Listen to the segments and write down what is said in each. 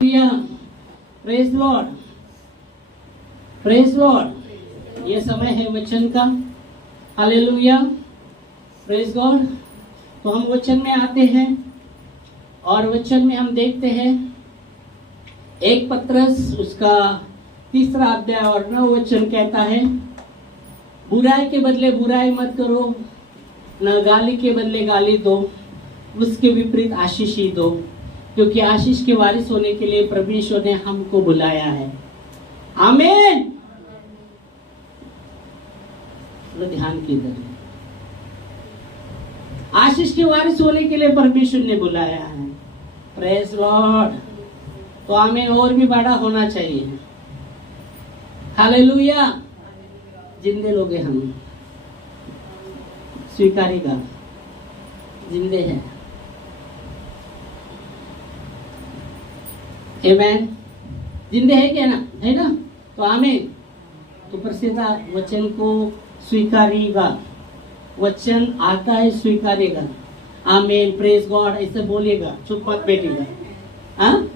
Praise Lord, praise Lord. ये समय है वचन का। Hallelujah, praise God. तो हम वचन में आते हैं और वचन में हम देखते हैं 1 पत्रस उसका 3 अध्याय और 9 वचन कहता है, बुराई के बदले बुराई मत करो, न गाली के बदले गाली दो, उसके विपरीत आशीष ही दो, क्योंकि आशीष के वारिस होने के लिए परमेश्वर ने हमको बुलाया है। आमीन। ध्यान की तरह आशीष के वारिस होने के लिए परमेश्वर ने बुलाया है। Praise Lord. तो आमीन। और भी बड़ा होना चाहिए। हालेलुया। जिंदे लोग हैं हम, स्वीकारेगा, जिंदे हैं। आमीन। जिंदे है क्या ना, है ना? तो आमीन। तो प्रसिद्ध वचन को स्वीकारेगा। वचन आता है, स्वीकारेगा। आमीन। Praise God. ऐसे बोलिएगा, चुप मत बैठिएगा। हाँ,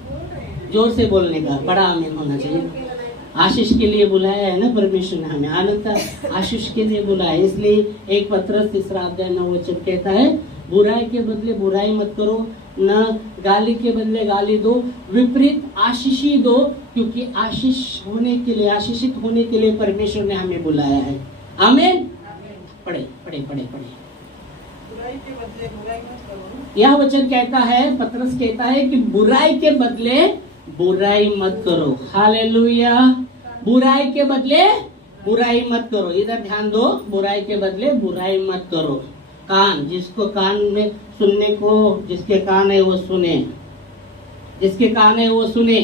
जोर से बोलने का बड़ा आमीन होना चाहिए। आशीष के लिए बुलाया है ना परमेश्वर ने हमें, अनंत आशीष के लिए बुलाया। इसलिए 1 पत्रस 3 अध्याय 9 वचन कहता है, बुराई के बदले बुराई मत करो, न गाली के बदले गाली दो, विपरीत आशीष ही दो, क्योंकि आशीष होने के लिए, आशीषित होने के लिए परमेश्वर ने हमें बुलाया है। आमीन। पढ़े पढ़े पढ़े पढ़े। बुराई के बदले बुराई मत करो। यह वचन कहता है, पत्रस कहता है कि बुराई के बदले बुराई मत करो। हालेलुया। बुराई के बदले बुराई मत करो। इधर ध्यान दो। बुराई के बदले बुराई मत करो। कान, जिसको कान में सुनने को, जिसके कान है वो सुने, जिसके कान है वो सुने।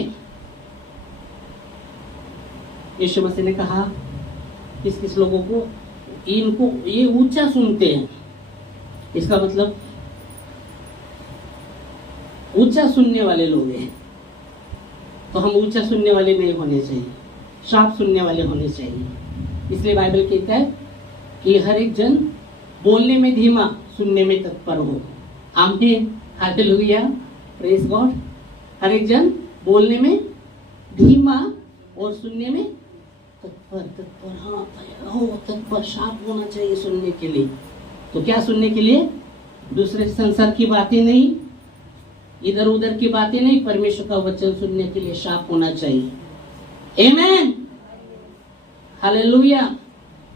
यीशु मसीह ने कहा किस किस लोगों को, इनको ये ऊंचा सुनते हैं, इसका मतलब ऊंचा सुनने वाले लोग हैं। तो हम ऊंचा सुनने वाले नहीं होने चाहिए, शार्प सुनने वाले होने चाहिए। इसलिए बाइबल कहता है कि हर एक जन बोलने में धीमा, सुनने में तत्पर हो। आमीन। हालेलुया। Praise God. हर एक जन बोलने में धीमा और सुनने में तत्पर। तत्पर, हाँ हो, तत्पर, शार्प होना चाहिए सुनने के लिए। तो क्या सुनने के लिए? दूसरे संसार की बातें नहीं, इधर उधर की बातें नहीं, परमेश्वर का वचन सुनने के लिए शार्प होना चाहिए। आमीन। हालेलुया।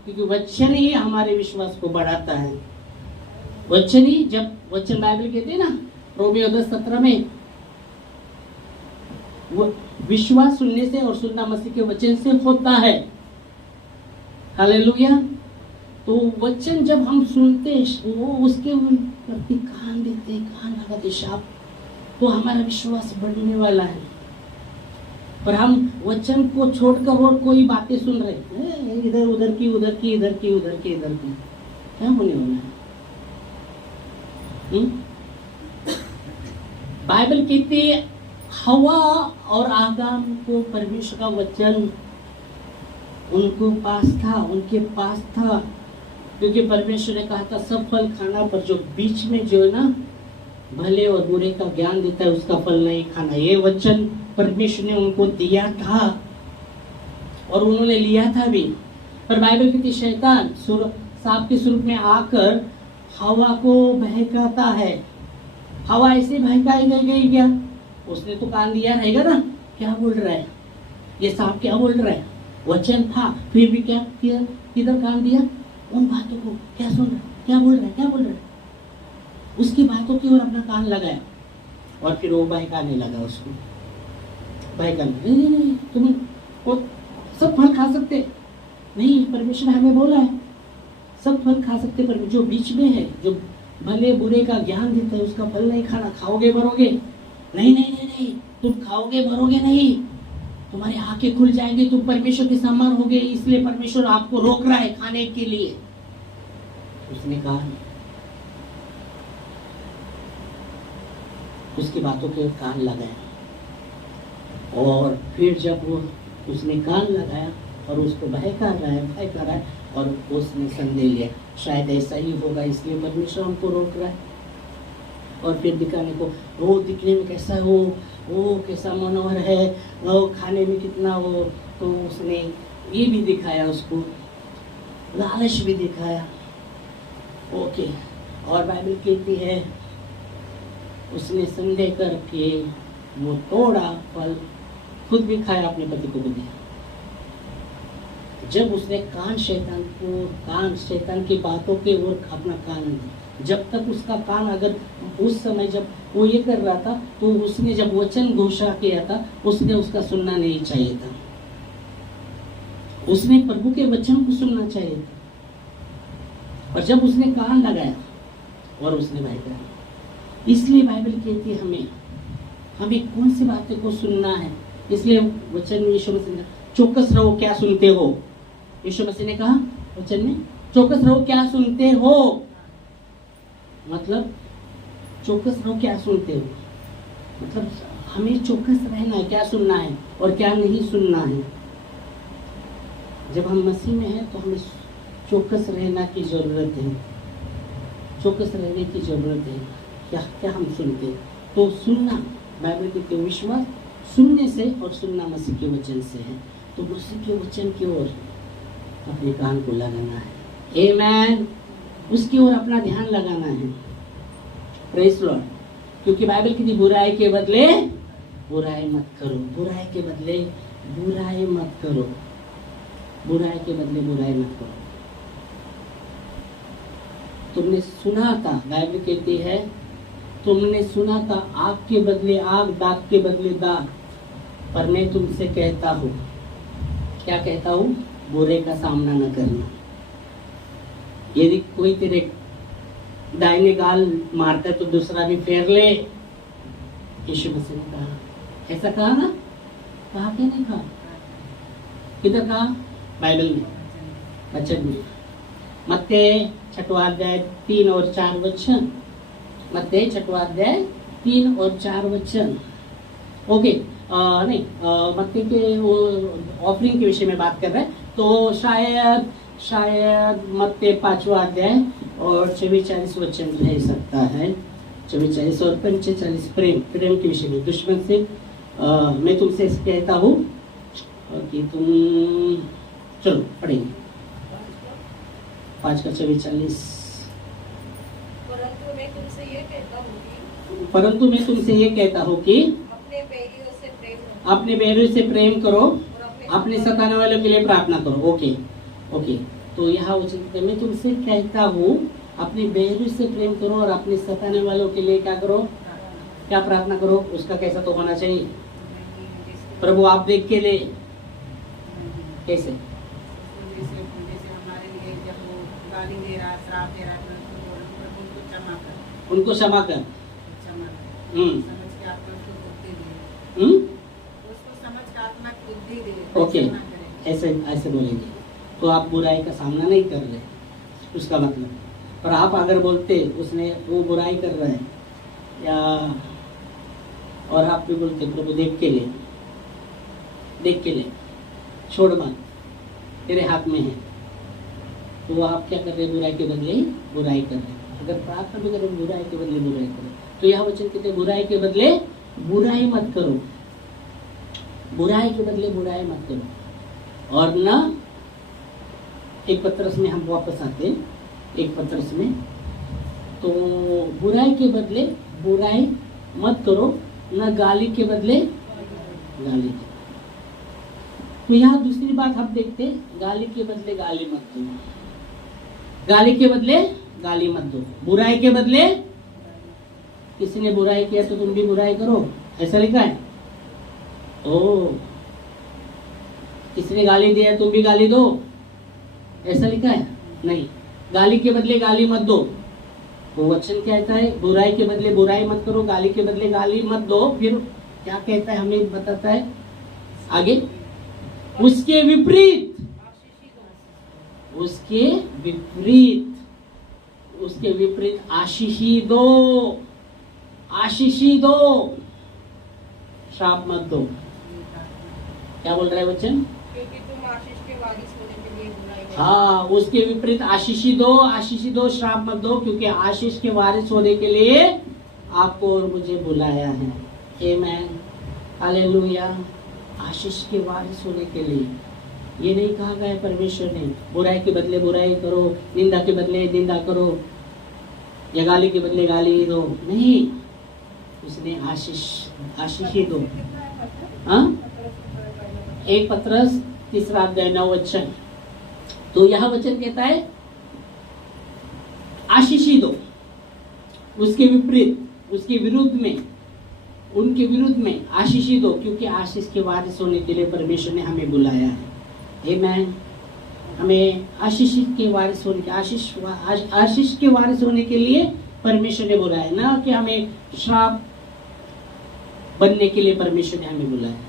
क्योंकि वचन ही हमारे विश्वास को बढ़ाता है। वचन ही, जब वचन बाइबल कहते हैं ना, रोमियो 10:17 में, वो विश्वास सुनने से और सुनना मसीह के वचन से होता है। हालेलुया। तो वचन जब हम सुनते, वो उसके प्रति कान देते, कान लगाते, शाप, तो हमारा विश्वास बढ़ने वाला है। पर हम वचन को छोड़कर और कोई बातें सुन रहे हैं, इधर उधर की, उधर की, इधर की, उधर की, इधर की, क्या होने वाला है? बाइबल कहती है हवा और आदम को परमेश्वर का वचन उनको पास था, उनके पास था, क्योंकि परमेश्वर ने कहा था सब फल खाना, पर जो बीच में जो है ना भले और बुरे का ज्ञान देता है उसका फल नहीं खाना। ये वचन परमेश्वर ने उनको दिया था और उन्होंने लिया था भी। पर बाइबल कहती शैतान सांप के स्वरूप में आकर हवा को बहकाता है। हवा ऐसे बहकाई गई क्या? उसने तो कान दिया रहेगा ना, क्या बोल रहा है ये सांप, क्या बोल रहा है? वचन था, फिर भी क्या किया? किधर कान दिया? उन बातों को क्या सुन रहा है, क्या बोल रहा है, क्या बोल रहा है, उसकी बातों की ओर अपना कान लगाया और फिर वो बहकाने लगा उसको। बहकाने, नहीं, तुम वो सब फल खा सकते नहीं, परमेश्वर ने हमें बोला है सब फल खा सकते, पर जो बीच में है, जो भले बुरे का ज्ञान देता है, उसका फल नहीं खाना। खाओगे मरोगे? नहीं नहीं नहीं नहीं, तुम खाओगे मरोगे नहीं, तुम्हारी आंखें खुल जाएंगी, तुम परमेश्वर के समान होगे। इसलिए परमेश्वर आपको रोक रहा है खाने के लिए। उसने कहा, उसकी बातों के कान लगाया और फिर जब वो उसने कान लगाया और उसको बहका रहा है और उसने संदेह लिया शायद ऐसा ही होगा, इसलिए परमेश्वर हमको रोक रहा है। और फिर दिखाने को, वो दिखने में कैसा है, वो वो कैसा मनोहर है, वो खाने में कितना वो, तो उसने ये भी दिखाया, उसको लालच भी दिखाया। ओके, और बाइबल कहती है उसने संदेह करके वो तोड़ा फल, खुद भी खाया, अपने पति को भी दिया। जब उसने कान शैतान की बातों के ओर अपना कान दिया, जब तक उसका कान, अगर उस समय जब वो ये कर रहा था, तो उसने जब वचन घोषणा किया था, उसने उसका सुनना नहीं चाहिए था। उसने प्रभु के वचन को सुनना चाहिए था। और जब उसने कान लगाया और उसने भाई कहा, इसलिए बाइबल कहती है हमें कौन सी बातें को सुनना है। इसलिए वचन में यीशु मसीह ने चौकस रहो क्या सुनते हो। यीशु मसीह ने कहा वचन में चौकस रहो क्या सुनते हो, मतलब चौकस रहो क्या सुनते हो, मतलब हमें चौकस रहना है, क्या सुनना है और क्या नहीं सुनना है। जब हम मसीह में हैं तो हमें चौकस रहना की जरूरत है, चौकस रहने की जरूरत है। क्या क्या हम सुनते हैं, तो सुनना बाइबल के विश्वास सुनने से और सुनना मसीह के वचन से है। तो मसीह के वचन की ओर अपने कान को लगाना है, आमेन, उसकी ओर अपना ध्यान लगाना है। Praise Lord. क्योंकि बाइबल की बुराई के बदले बुराई मत करो, बुराई के बदले बुराई मत करो, बुराई के बदले बुराई मत करो। तुमने सुना था, बाइबल कहती है तुमने सुना था आग के बदले आग, दाग के बदले दाग, पर मैं तुमसे कहता हूँ, क्या कहता हूँ, बुरे का सामना न करना। यदि कोई तेरे दाहिने गाल मारता है तो दूसरा भी फेर ले। यीशु मसीह ने कहा, ऐसा कहा ना, कहा क्या नहीं कहा, किधर कहा, बाइबल में, वचन में, मत्ती 6वां अध्याय 3 और 4 वचन, मत्ती 6वां अध्याय 3 और 4 वचन। ओके, नहीं, मत्ती के वो ऑफरिंग के विषय में बात कर रहे हैं, तो शायद मत्ती 5वां अध्याय और 24-40 वचन रह सकता है, 24-40 और 45, प्रेम के विषय में। दुश्मन से मैं तुमसे कहता हूँ कि तुम, चलो पढ़ेंगे 5 का 24-40। परंतु मैं तुमसे ये कहता हूँ कि अपने बैरियों से प्रेम करो, अपने सताने वालों के लिए प्रार्थना करो। ओके, तो यहाँ उचित, मैं तुमसे कहता हूँ अपने बैरियों से प्रेम करो और अपने सताने वालों के लिए क्या करो, क्या प्रार्थना करो। उसका कैसा तो होना चाहिए, प्रभु आप देख के ले, कैसे, गाली दे रहा, श्राप दे रहा, उनको क्षमा कर, समझ के आत्मा को बुद्धि दे, उसको समझ के आत्मा को बुद्धि दे। ओके, ऐसे बोलेंगे तो आप बुराई का सामना नहीं कर रहे, उसका मतलब। और आप अगर बोलते उसने वो बुराई कर रहा है, या और आप भी बोलते प्रभु देख के ले, छोड़ मत, तेरे हाथ में है, तो आप क्या कर रहे हैं, बुराई के बदले बुराई कर रहे हैं। अगर प्रार्थना भी करें बुराई के बदले बुराई करो, तो यह वचन कहते हैं बुराई के बदले बुराई मत करो, बुराई के बदले बुराई मत करो। और न एक पत्रस में हम वापस आते हैं, एक पत्रस में, तो बुराई के बदले बुराई मत करो, न गाली के बदले गाली। तो यहाँ दूसरी बात हम देखते हैं, गाली के बदले गाली मत दो, गाली के बदले गाली मत दो, बुराई के बदले, किसी ने बुराई किया तो तुम भी बुराई करो, ऐसा लिखा है। ओ, किसी ने गाली दिया तुम भी गाली दो, ऐसा लिखा है, नहीं, गाली के बदले गाली मत दो। वो वचन कहता है बुराई के बदले बुराई मत करो, गाली के बदले गाली मत दो। फिर क्या कहता है, हमें बताता है आगे, उसके विपरीत आशीषी दो, श्राप मत दो। क्या बोल रहा है वचन, क्योंकि तुम आशीष के वारिस होने के लिए बुराई में, हाँ, उसके विपरीत आशीषी दो, श्राप मत दो, क्योंकि आशीष के वारिस होने के लिए आपको और मुझे बुलाया है। आमेन। हालेलुया। आशीष के वारिस होने के लिए ये नहीं कहा गया परमेश्वर ने बुराई के बदले बुराई करो, निंदा के बदले निंदा करो, या गाली के बदले गाली दो, नहीं, उसने आशीष ही दो। हाँ, 1 पत्रस 3 अध्याय 9 वचन। तो यह वचन कहता है आशीष ही दो, उसके विपरीत, उसके विरुद्ध में, उनके विरुद्ध में आशीष ही दो, क्योंकि आशीष के वारिस होने के लिए परमेश्वर ने हमें बुलाया है। आमीन। हमें आशीष के वारिस होने के आशीष के वारिस होने के लिए परमेश्वर ने बुलाया, ना कि हमें श्राप बनने के लिए परमेश्वर ने हमें बुलाया है,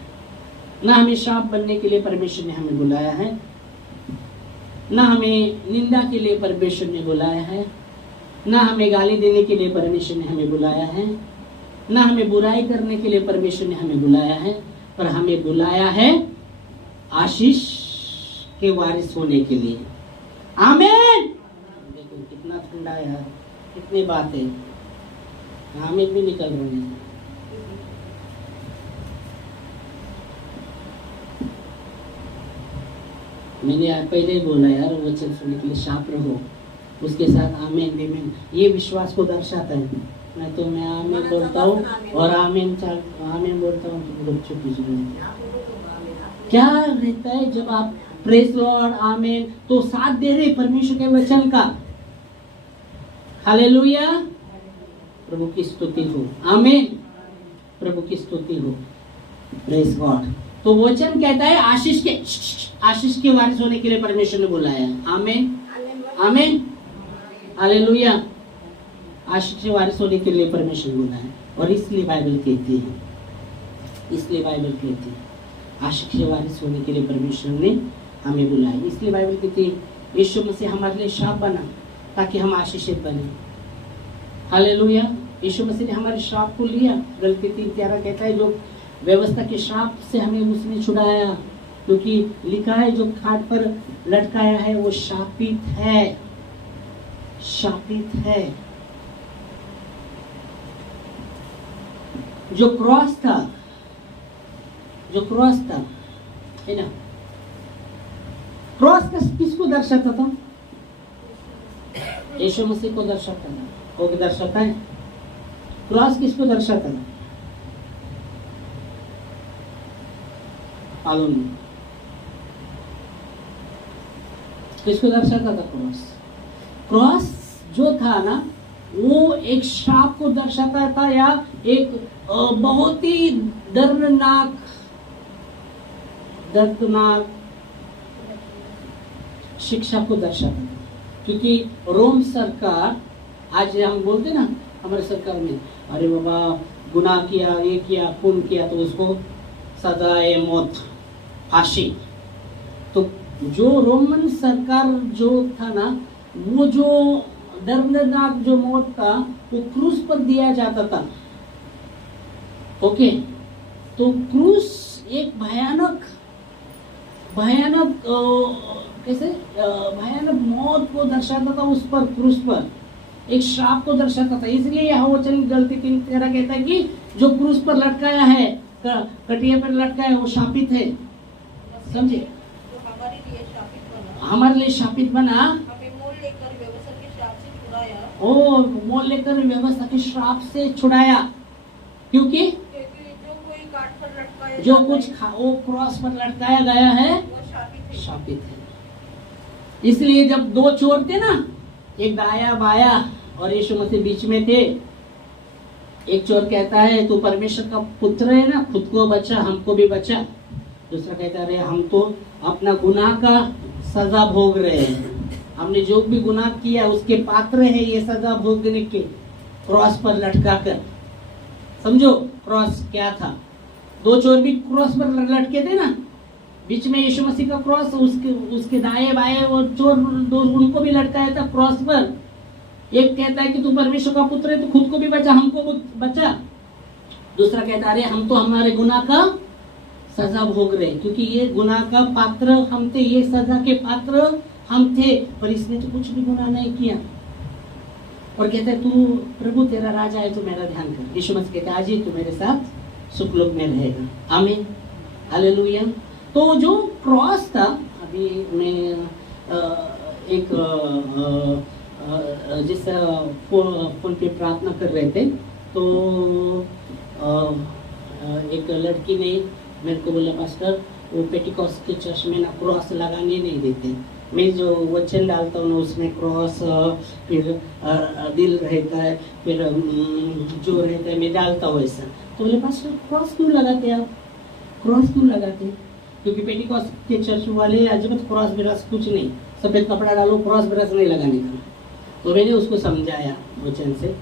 ना हमें श्राप बनने के लिए परमेश्वर ने हमें बुलाया है, ना हमें निंदा के लिए परमेश्वर ने बुलाया है, ना हमें गाली देने के लिए परमेश्वर ने हमें बुलाया है, ना हमें बुराई करने के लिए परमेश्वर ने हमें बुलाया है, पर हमें बुलाया है आशीष के वारिस होने के लिए। आमीन। देखो कितना ठंडा है यार, कितनी बातें, आमीन भी निकल रही है। मैंने पहले ही बोला यार, वचन सुनने के लिए शाप रहो, उसके साथ आमीन आमीन, ये विश्वास को दर्शाता है। मैं आमीन बोलता हूँ और आमीन बोलता हूँ, तो लोग चुप क्या रहता है जब आप प्रेज लॉर्ड आमीन तो साथ दे रहे परमेश्वर के वचन का। हालेलुया, प्रभु की स्तुति हो। आमीन, प्रभु की स्तुति हो। Praise God. तो वचन कहता है आशीष के वारिस होने के लिए परमेश्वर ने बुलाया। आमीन आमीन, हालेलुया। आशीष के वारिस होने के लिए परमेश्वर ने बुलाया, और इसलिए बाइबल कहती है आशीष के वारिस होने के लिए परमेश्वर ने हमें बुलाया। इसलिए बाइबल कहती है यीशु मसीह हमारे लिए श्राप बना ताकि हम आशीषित बने। हालेलुया। यीशु मसीह ने हमारे श्राप को लिया। गलती 3:11 कहता है जो व्यवस्था के श्राप से हमें उसने छुड़ाया, क्योंकि लिखा है जो खाट पर लटकाया है वो शापित है, शापित है। जो क्रॉस था है ना, क्रॉस किसको दर्शाता था? यीशु मसीह को दर्शाता था। वो भी दर्शाता है। क्रॉस किसको दर्शाता था? मालूम नहीं किसको दर्शाता था। क्रॉस जो था ना, वो एक श्राप को दर्शाता था, या एक बहुत ही दर्दनाक शिक्षा को दर्शाता था। क्योंकि रोम सरकार, आज हम बोलते ना हमारे सरकार में, अरे बाबा गुनाह किया, ये किया, खून किया तो उसको सजाए मौत, फांसी। तो जो रोमन सरकार जो था ना, वो जो दर्दनाक जो मौत था वो क्रूस पर दिया जाता था। ओके, तो क्रूस एक भयानक मौत को दर्शाता था। उस पर क्रूस पर एक श्राप को दर्शाता था। इसलिए यह वचन गलती 3:13 कहता है कि जो क्रूस पर लटकाया है, कटिया पर लटकाया है, वो शापित है। समझे? हमारे लिए शापित बना, मोल लेकर व्यवस्था के श्राप से छुड़ाया। क्योंकि जो कुछ वो क्रॉस पर लटकाया गया है वो शापित है। इसलिए जब दो चोर थे ना, एक दाया बाया और यीशु मसीह बीच में थे, एक चोर कहता है तू परमेश्वर का पुत्र है ना, खुद को बचा, हमको भी बचा। दूसरा कहता है हम तो अपना गुनाह का सजा भोग रहे हैं, हमने जो भी गुनाह किया उसके पात्र है ये सजा भोगने के, क्रॉस पर लटका कर। समझो क्रॉस क्या था। दो चोर भी क्रॉस पर लटके थे ना, बीच में यीशु मसीह का क्रॉस, उसके दाएं बाएं वो चोर दो उनको भी लटकाया था क्रॉस पर। एक कहता है कि तू परमेश्वर का पुत्र है, तो खुद को भी बचा, हमको बचा। दूसरा कहता है हम तो हमारे गुनाह का सजा भोग रहे, क्योंकि ये गुनाह का पात्र हम थे, ये सजा के पात्र हम थे, पर इसने तो कुछ भी गुनाह नहीं किया। और कहते हैं तू प्रभु तेरा राजा है तो मेरा ध्यान कर। यीशु मसीह कहते हैं आज ही तू मेरे साथ सुखलोक में रहेगा। आमीन, हालेलुया। तो जो क्रॉस था, अभी मैं एक जिस फोन पे प्रार्थना कर रहे थे, तो एक लड़की ने मेरे को बोला, पास्टर वो पेटिकॉस्ट के चर्च में ना क्रॉस लगाने नहीं देते। मैं जो वचन डालता हूँ उसमें क्रॉस, फिर दिल रहता है, फिर जो रहता है मैं डालता हूँ ऐसा। तो बोले, पास्टर क्रॉस क्यों लगाते आप, क्रॉस क्यों लगाते? क्योंकि पेटिकॉस्ट के चर्च वाले अजमत क्रॉस बिरास कुछ नहीं, सफेद कपड़ा डालो, क्रॉस बिरास नहीं लगाने का। तो मैंने उसको समझाया वचन से।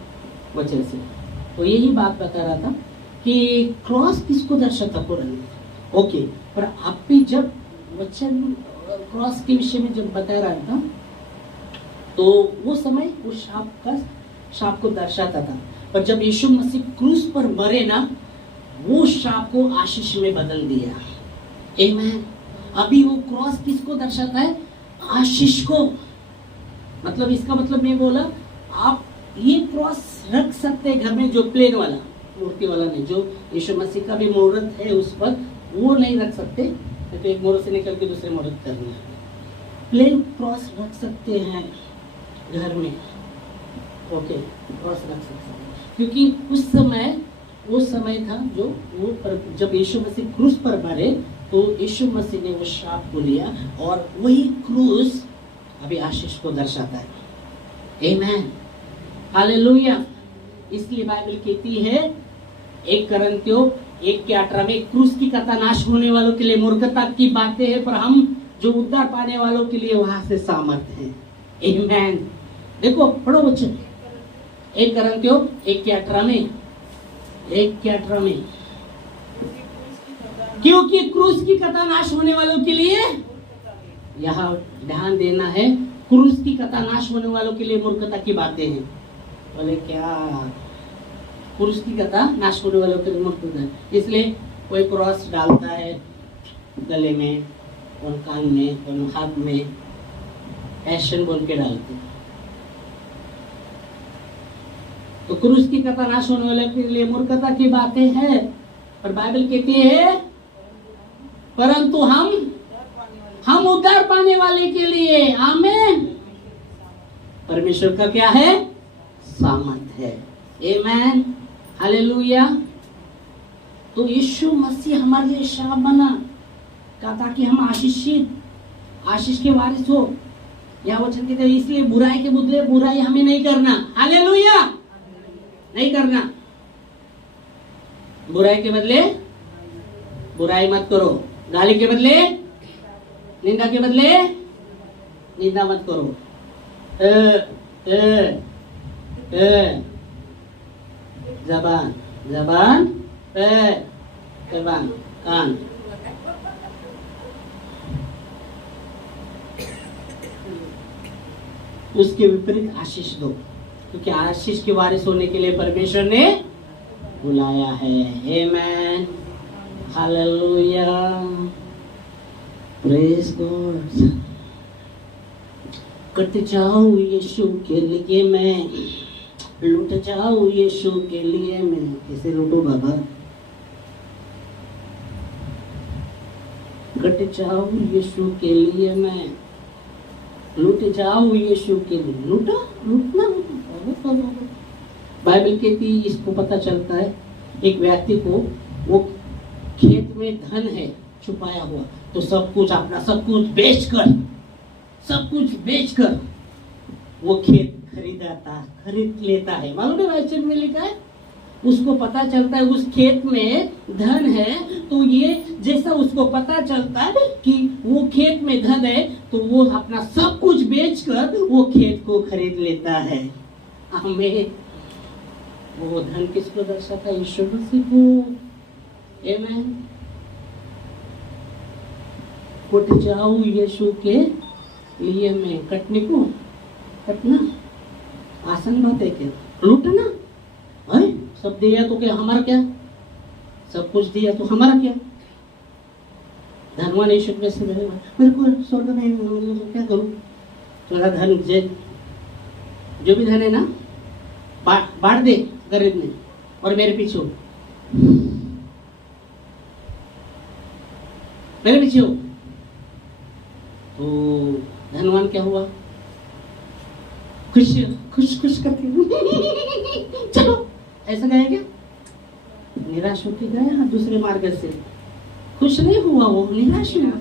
तो यही बात बता रहा था कि क्रॉस किसको दर्शाता कुरान। ओके, पर आप भी जब वचन क्रॉस के विषय में जब बता रहा था, तो वो समय उस शाप को दर्शाता था। पर जब यीशु मसीह क्रूस पर मरे ना, वो शाप को आशीष में बदल दिया। आमीन। अभी वो क्रॉस किसको दर्शाता है? आशीष को। मतलब इसका मतलब मैं बोला, आप ये क्रॉस रख सकते हैं घर में, जो प्लेन वाला, मूर्ति वाला नहीं, जो यीशु मसीह का भी मूर्त है उस पर, वो नहीं रख सकते, तो एक मूर्त से निकल के दूसरे मूर्त करना है। प्लेन क्रॉस रख सकते हैं घर में। ओके, क्रॉस रख सकते हैं, क्योंकि उस समय था जो वो जब यीशु मसीह क्रूस पर मरे, तो यीशु मसीह ने वो शाप को लिया, और वही क्रूस अभी आशीष को दर्शाता है। आमीन, हालेलुया। इसलिए बाइबल कहती है 1 कोरिन्थियों 1:18 में, क्रूस की कथा नाश होने वालों के लिए मूर्खता की बातें हैं, पर हम जो उद्धार पाने वालों के लिए वहां से सामर्थ्य है। आमीन। देखो, पढ़ो बच्चे, 1 कोरिन्थियों 1:18 में, 1:18 में, क्योंकि क्रूस की कथा नाश होने वालों के लिए, यहाँ ध्यान देना है, क्रूस की कथा नाश होने वालों के लिए मूर्खता की बातें हैं। बोले क्या? क्रूस की कथा नाश होने वालों के लिए मूर्खता। इसलिए कोई क्रॉस डालता है गले में और कान में और हाथ में, पैशन बोल के डालते। तो क्रूस की कथा नाश होने वाले के लिए मूर्खता की बातें हैं, पर बाइबल कहती है परंतु हम उद्धार पाने वाले के लिए, आमीन, परमेश्वर का क्या है? सामर्थ है। आमीन, हालेलुया। तो यीशु मसीह हमारे लिए शाप बना, कहा ताकि हम आशीष के वारिस हो। या वचन कहते हैं, इसलिए बुराई के बदले बुराई हमें नहीं करना। हालेलुया, नहीं करना। बुराई के बदले बुराई मत करो, गाली के बदले, निंदा के बदले निंदा मत करो। जबान जबान जबान कान। उसके विपरीत आशीष दो, क्योंकि आशीष के वारिस होने के लिए परमेश्वर ने बुलाया है। आमेन, हालेलुया, प्रेज गॉड। कट जाऊं यीशु के लिए मैं, लुट जाऊं यीशु के लिए मैं। कैसे लूटो बाबा? कट जाऊं यीशु के लिए मैं, लुट जाऊं यीशु के लिए। लूटना बाइबल कहती है, इसको पता चलता है एक व्यक्ति को, वो खेत में धन है छुपाया हुआ, तो सब कुछ अपना सब कुछ बेचकर वो खेत खरीद लेता है। मालूम है वाचन में लिखा है, उसको पता चलता है उस खेत में धन है, तो ये जैसा उसको पता चलता है कि वो खेत में धन है, तो वो अपना सब कुछ बेचकर वो खेत को खरीद लेता है। हमें वो धन किसको दर्शाता है? यीशु मसीह को। आमीन। कट जाऊं यीशु के लिए मैं। कटना आसान बात है क्या? लूटना है? सब दिया तो क्या हमारा क्या? सब कुछ दिया तो हमारा क्या? धनवान यीशु से मेरे को स्वर्ग नहीं, क्या करूं? थोड़ा धन जो भी धन है ना, बांट दे गरीब में, और मेरे पीछे मेरे पीछे हो। तो धनवान क्या हुआ, खुश खुश खुश करके चलो, ऐसा गया क्या? निराश होके गया दूसरे मार्ग से, खुश नहीं हुआ, वो निराश हुआ।